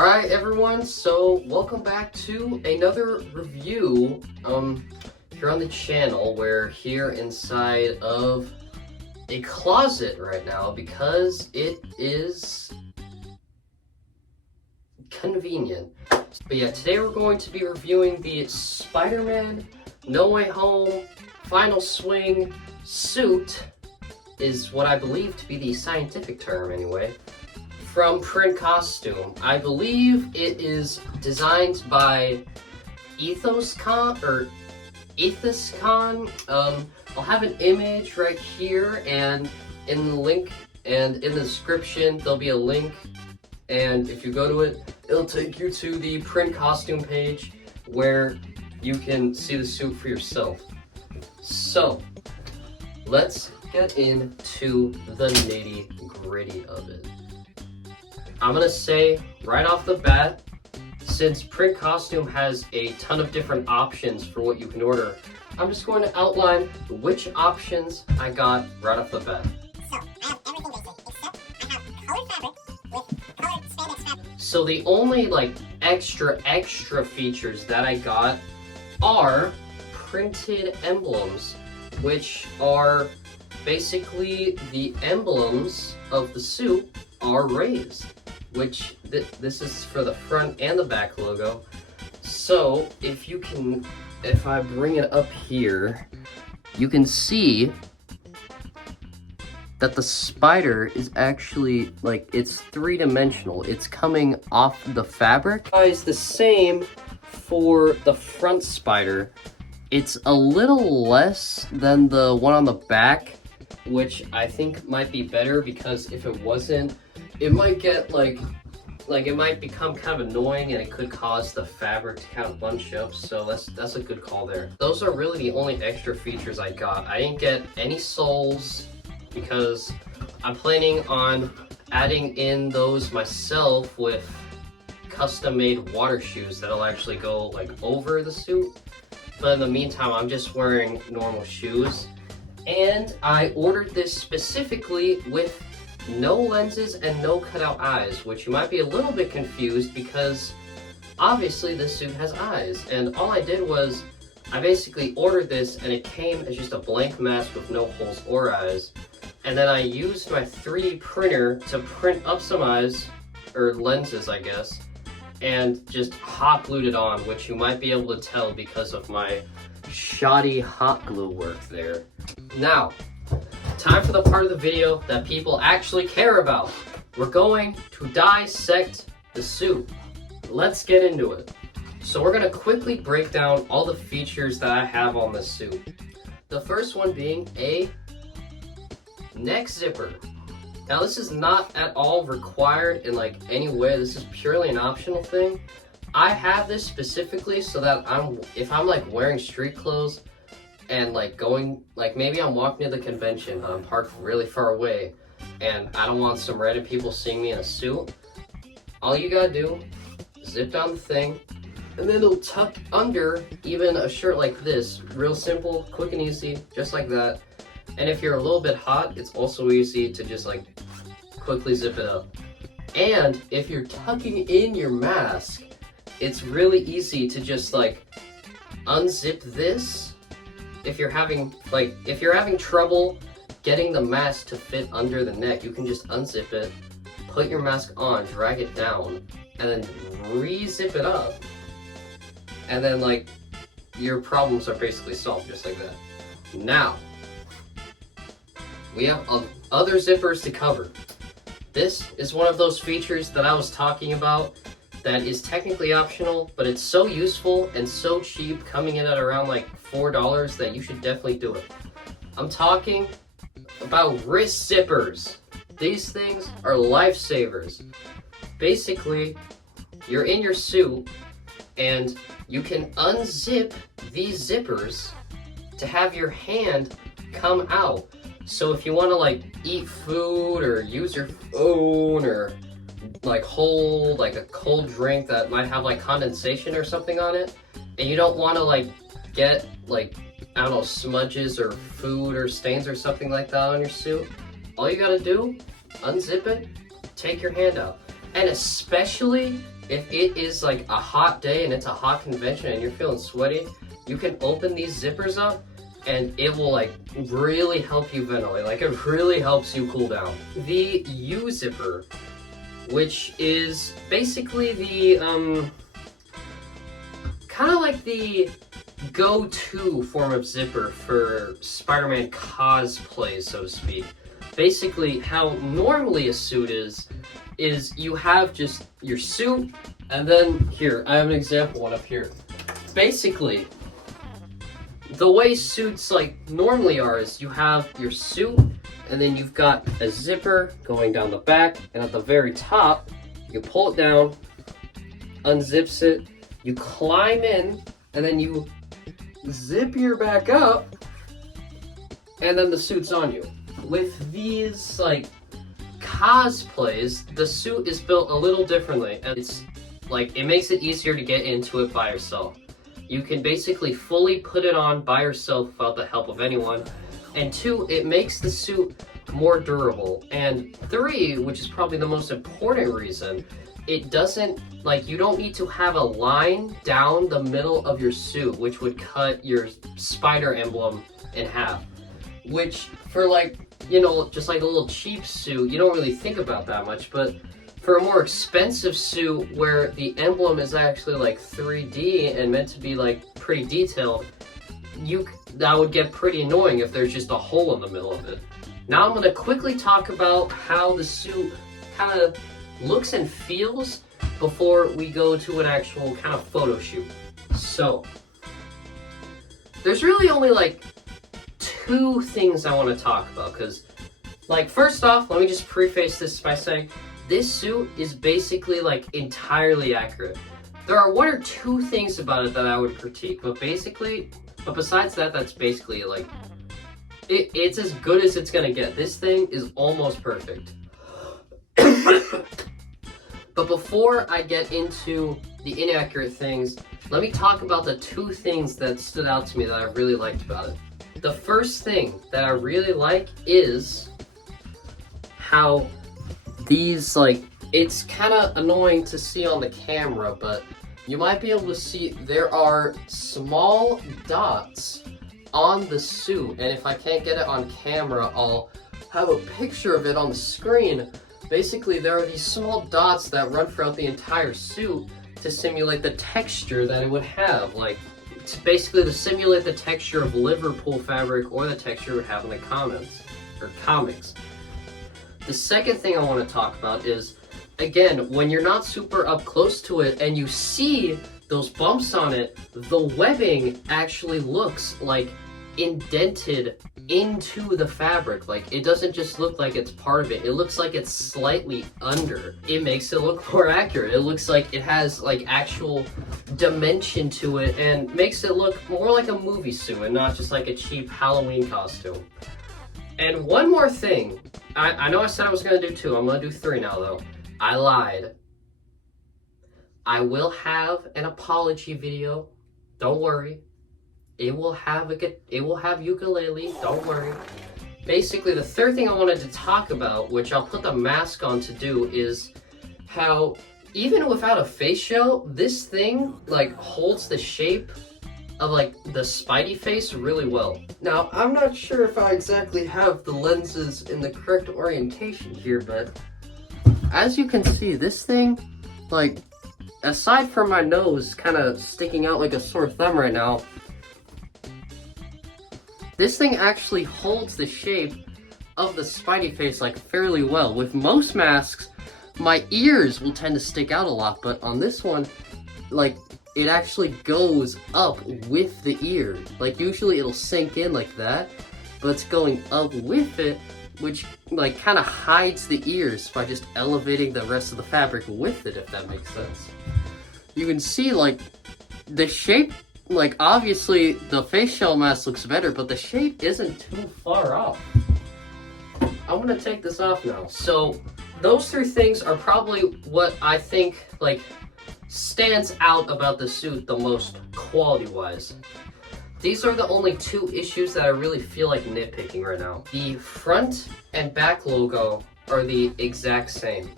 Alright everyone, so welcome back to another review here on the channel. We're here inside of a closet right now because it is convenient. But yeah, today we're going to be reviewing the Spider-Man No Way Home Final Swing suit, is what I believe to be the scientific term anyway, from Print Costume. I believe it is designed by ethn. I'll have an image right here, and in the link and in the description there'll be a link, and if you go to it, it'll take you to the Print Costume page where you can see the suit for yourself. So let's get into the nitty-gritty of it. I'm gonna say right off the bat, since Print Costume has a ton of different options for what you can order, I'm just going to outline which options I got right off the bat. So, I have everything basic, except I have colored fabric with colored spandex fabric. So the only extra features that I got are printed emblems, which are basically the emblems of the suit are raised, which this is for the front and the back logo. So if I bring it up here, you can see that the spider is actually, it's three-dimensional. It's coming off the fabric. It's the same for the front spider. It's a little less than the one on the back, which I think might be better, because if it wasn't, it might get it might become kind of annoying, and it could cause the fabric to kind of bunch up. So that's a good call there. Those are really the only extra features I got. I didn't get any soles because I'm planning on adding in those myself with custom-made water shoes that'll actually go over the suit. But in the meantime, I'm just wearing normal shoes. And I ordered this specifically with no lenses and no cutout eyes, which you might be a little bit confused because obviously this suit has eyes. And all I did was I basically ordered this, and it came as just a blank mask with no holes or eyes. And then I used my 3D printer to print up some eyes, or lenses I guess, and just hot glued it on, which you might be able to tell because of my shoddy hot glue work there. Now, time for the part of the video that people actually care about. We're going to dissect the suit. Let's get into it. So we're gonna quickly break down all the features that I have on this suit. The first one being a neck zipper. Now this is not at all required in any way. This is purely an optional thing. I have this specifically so that if I'm wearing street clothes and maybe I'm walking to the convention, I'm parked really far away, and I don't want some random people seeing me in a suit, all you gotta do, zip down the thing, and then it'll tuck under even a shirt like this. Real simple, quick and easy, just like that. And if you're a little bit hot, it's also easy to just quickly zip it up. And if you're tucking in your mask, it's really easy to just unzip this. If you're having trouble getting the mask to fit under the neck, you can just unzip it, put your mask on, drag it down, and then re-zip it up. And then your problems are basically solved just like that. Now, we have other zippers to cover. This is one of those features that I was talking about that is technically optional, but it's so useful and so cheap, coming in at around $4, that you should definitely do it. I'm talking about wrist zippers. These things are lifesavers. Basically, you're in your suit and you can unzip these zippers to have your hand come out. So if you want to eat food or use your phone or hold a cold drink that might have condensation or something on it, and you don't want to get I don't know, smudges or food or stains or something like that on your suit, all you gotta do, unzip it, take your hand out. And especially if it is like a hot day and it's a hot convention and you're feeling sweaty, you can open these zippers up and it will like really help you ventilate. Like it really helps you cool down. The U zipper, which is basically the kind of like the go-to form of zipper for Spider-Man cosplay, so to speak. Basically, how normally a suit is you have just your suit, and then here, I have an example one up here. Basically, the way suits like normally are is you have your suit, and then you've got a zipper going down the back, and at the very top, you pull it down, unzips it, you climb in, and then you zip your back up, and then the suit's on you. With these like cosplays, the suit is built a little differently, and it's like it makes it easier to get into it by yourself. You can basically fully put it on by yourself without the help of anyone. And 2, it makes the suit more durable. And 3, which is probably the most important reason, it doesn't, like, you don't need to have a line down the middle of your suit, which would cut your spider emblem in half. Which, for like, you know, just like a little cheap suit, you don't really think about that much, but for a more expensive suit where the emblem is actually like 3D and meant to be like pretty detailed, that would get pretty annoying if there's just a hole in the middle of it. Now I'm going to quickly talk about how the suit kind of looks and feels before we go to an actual kind of photo shoot. So, there's really only like 2 things I want to talk about, because like first off, let me just preface this by saying this suit is basically like entirely accurate. There are 1 or 2 things about it that I would critique, but besides that, that's basically like, it's as good as it's gonna get. This thing is almost perfect. But before I get into the inaccurate things, let me talk about the 2 things that stood out to me that I really liked about it. The first thing that I really like is how these, like, it's kind of annoying to see on the camera, but you might be able to see there are small dots on the suit, and if I can't get it on camera, I'll have a picture of it on the screen. Basically, there are these small dots that run throughout the entire suit to simulate the texture that it would have, like, it's basically to simulate the texture of Liverpool fabric or the texture it would have in the comics. The second thing I want to talk about is, again, when you're not super up close to it and you see those bumps on it, the webbing actually looks like indented into the fabric. Like, it doesn't just look like it's part of it. It looks like it's slightly under. It makes it look more accurate. It looks like it has like actual dimension to it and makes it look more like a movie suit and not just like a cheap Halloween costume. And one more thing. I know I said I was going to do 2. I'm going to do 3 now, though. I lied. I will have an apology video. Don't worry. It will have ukulele. Don't worry. Basically, the third thing I wanted to talk about, which I'll put the mask on to do, is how even without a face shell, this thing like holds the shape of like the Spidey face really well. Now, I'm not sure if I exactly have the lenses in the correct orientation here, but as you can see, this thing, like, aside from my nose kind of sticking out like a sore thumb right now, this thing actually holds the shape of the Spidey face like fairly well. With most masks, my ears will tend to stick out a lot, but on this one, like, it actually goes up with the ear. Like, usually it'll sink in like that, but it's going up with it, which like kind of hides the ears by just elevating the rest of the fabric with it, if that makes sense. You can see like the shape, like obviously the face shell mask looks better, but the shape isn't too far off. I'm gonna take this off now. So those 3 things are probably what I think like stands out about the suit the most quality-wise. These are the only 2 issues that I really feel like nitpicking right now. The front and back logo are the exact same.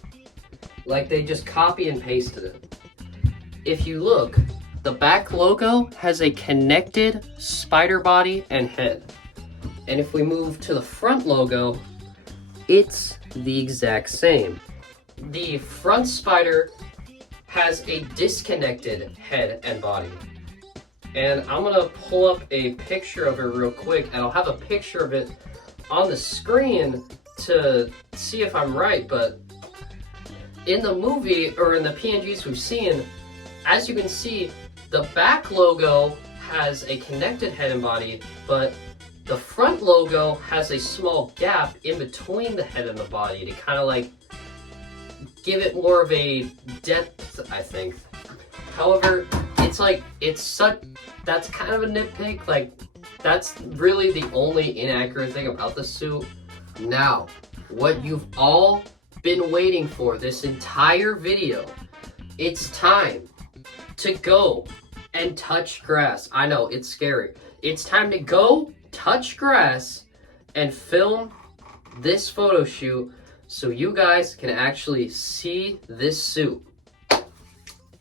Like, they just copy and pasted it. if you look, the back logo has a connected spider body and head. And if we move to the front logo, it's the exact same. The front spider has a disconnected head and body. And I'm gonna pull up a picture of it real quick, and I'll have a picture of it on the screen to see if I'm right, but in the movie, or in the PNGs we've seen, as you can see, the back logo has a connected head and body, but the front logo has a small gap in between the head and the body to kind of like give it more of a depth, I think. However, that's kind of a nitpick. Like, that's really the only inaccurate thing about the suit. Now, what you've all been waiting for this entire video, it's time to go and touch grass. I know, it's scary. It's time to go touch grass and film this photo shoot so you guys can actually see this suit.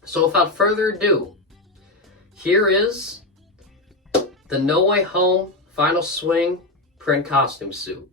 So without further ado, here is the No Way Home Final Swing print costume suit.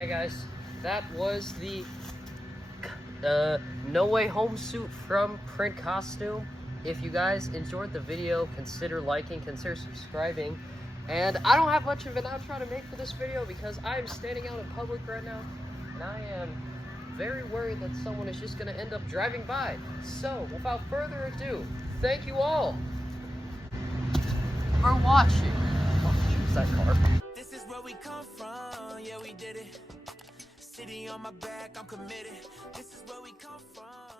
Hey guys, that was the No Way Home suit from Print Costume. If you guys enjoyed the video, consider liking, consider subscribing. And I don't have much of an outro to make for this video because I'm standing out in public right now, and I am very worried that someone is just going to end up driving by. So, without further ado, thank you all for watching. Oh, choose that car. This is where we come from, yeah we did it. City on my back, I'm committed. This is where we come from.